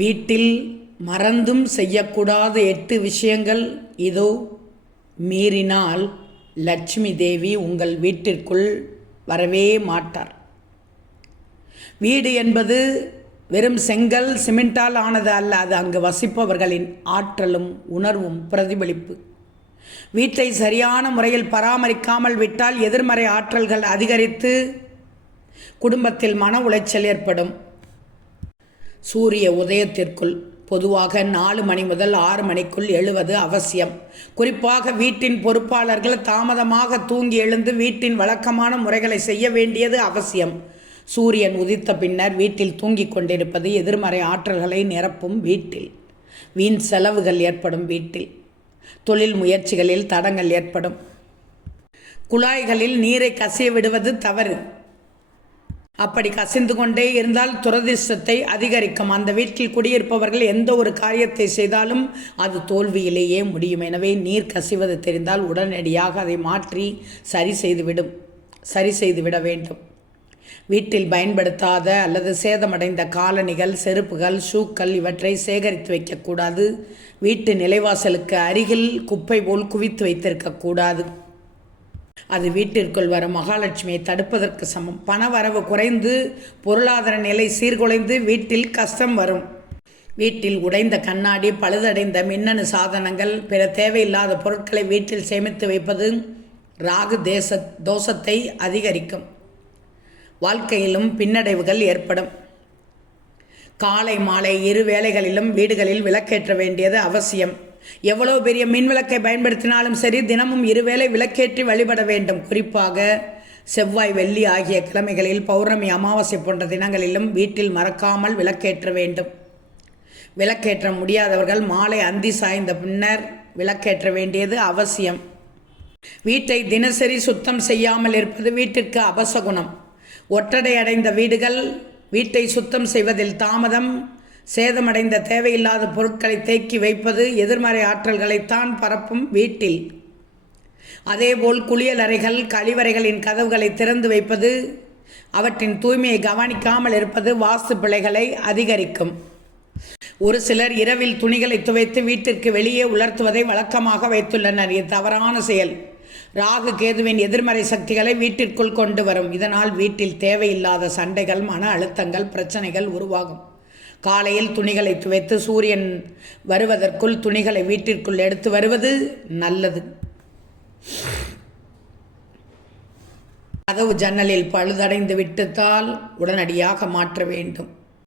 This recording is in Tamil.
வீட்டில் மறந்தும் செய்யக்கூடாத 8 விஷயங்கள் இதோ. மீறினால் லட்சுமி தேவி உங்கள் வீட்டிற்குள் வரவே மாட்டார். வீடு என்பது வெறும் செங்கல் சிமெண்டால் ஆனது அல்ல. அது அங்கு வசிப்பவர்களின் ஆற்றலும் உணர்வும் பிரதிபலிப்பு. வீட்டை சரியான முறையில் பராமரிக்காமல் விட்டால் எதிர்மறை ஆற்றல்கள் அதிகரித்து குடும்பத்தில் மன உளைச்சல் ஏற்படும். சூரிய உதயத்திற்குள் பொதுவாக 4 மணி முதல் 6 மணிக்குள் எழுவது அவசியம். குறிப்பாக வீட்டின் பொறுப்பாளர்கள் தாமதமாக தூங்கி எழுந்து வீட்டின் வழக்கமான முறைகளை செய்ய வேண்டியது அவசியம். சூரியன் உதித்த பின்னர் வீட்டில் தூங்கிக் கொண்டிருப்பது எதிர்மறை ஆற்றல்களை நிரப்பும். வீட்டில் வீண் செலவுகள் ஏற்படும். வீட்டில் தொழில் முயற்சிகளில் தடங்கள் ஏற்படும். குழாய்களில் நீரை கசிய விடுவது தவறு. அப்படி கசிந்து கொண்டே இருந்தால் துரதிர்ஷ்டத்தை அதிகரிக்கும். அந்த வீட்டில் குடியிருப்பவர்கள் எந்த ஒரு காரியத்தை செய்தாலும் அது தோல்வியிலேயே முடியும். எனவே நீர் கசிவது தெரிந்தால் உடனடியாக அதை மாற்றி சரி செய்துவிட வேண்டும். வீட்டில் பயன்படுத்தாத அல்லது சேதமடைந்த காலணிகள், செருப்புகள், ஷூக்கள் இவற்றை சேகரித்து வைக்கக்கூடாது. வீட்டு நிலைவாசலுக்கு அருகில் குப்பை போல் குவித்து வைத்திருக்கக்கூடாது. அது வீட்டிற்குள் வரும் மகாலட்சுமியை தடுப்பதற்கு சமம். பண வரவு குறைந்து பொருளாதார நிலை சீர்குலைந்து வீட்டில் கஷ்டம் வரும். வீட்டில் உடைந்த கண்ணாடி, பழுதடைந்த மின்னணு சாதனங்கள், பிற தேவையில்லாத பொருட்களை வீட்டில் சேமித்து வைப்பது ராகு தோஷத்தை அதிகரிக்கும். வாழ்க்கையிலும் பின்னடைவுகள் ஏற்படும். காலை மாலை 2 வேளைகளிலும் வீடுகளில் விளக்கேற்ற வேண்டியது அவசியம். எவ்வளவு பெரிய மின் விளக்கை பயன்படுத்தினாலும் சரி, தினமும் 2 வேளை விளக்கேற்றி வழிபட வேண்டும். குறிப்பாக செவ்வாய், வெள்ளி ஆகிய கிழமைகளில், பௌர்ணமி, அமாவாசை போன்ற தினங்களிலும் வீட்டில் மறக்காமல் விளக்கேற்ற வேண்டும். விளக்கேற்ற முடியாதவர்கள் மாலை அந்தி சாய்ந்த பின்னர் விளக்கேற்ற வேண்டியது அவசியம். வீட்டை தினசரி சுத்தம் செய்யாமல் இருப்பது வீட்டிற்கு அபசகுணம். ஒற்றடை அடைந்த வீடுகள், வீட்டை சுத்தம் செய்வதில் தாமதம், சேதமடைந்த தேவையில்லாத பொருட்களை தேக்கி வைப்பது எதிர்மறை ஆற்றல்களைத்தான் பரப்பும் வீட்டில். அதேபோல் குளியலறைகள், கழிவறைகளின் கதவுகளை திறந்து வைப்பது, அவற்றின் தூய்மையை கவனிக்காமல் இருப்பது வாஸ்து பிழைகளை அதிகரிக்கும். ஒரு சிலர் இரவில் துணிகளை துவைத்து வீட்டிற்கு வெளியே உலர்த்துவதை வழக்கமாக வைத்துள்ளனர். இது தவறான செயல். ராகு கேதுவின் எதிர்மறை சக்திகளை வீட்டிற்குள் கொண்டு வரும். இதனால் வீட்டில் தேவையில்லாத சண்டைகள், மன அழுத்தங்கள், பிரச்சனைகள் உருவாகும். காலையில் துணிகளை துவைத்து சூரியன் வருவதற்குள் துணிகளை வீட்டிற்குள் எடுத்து வருவது நல்லது. கதவு ஜன்னலில் பழுதடைந்து விட்டால் உடனடியாக மாற்ற வேண்டும்.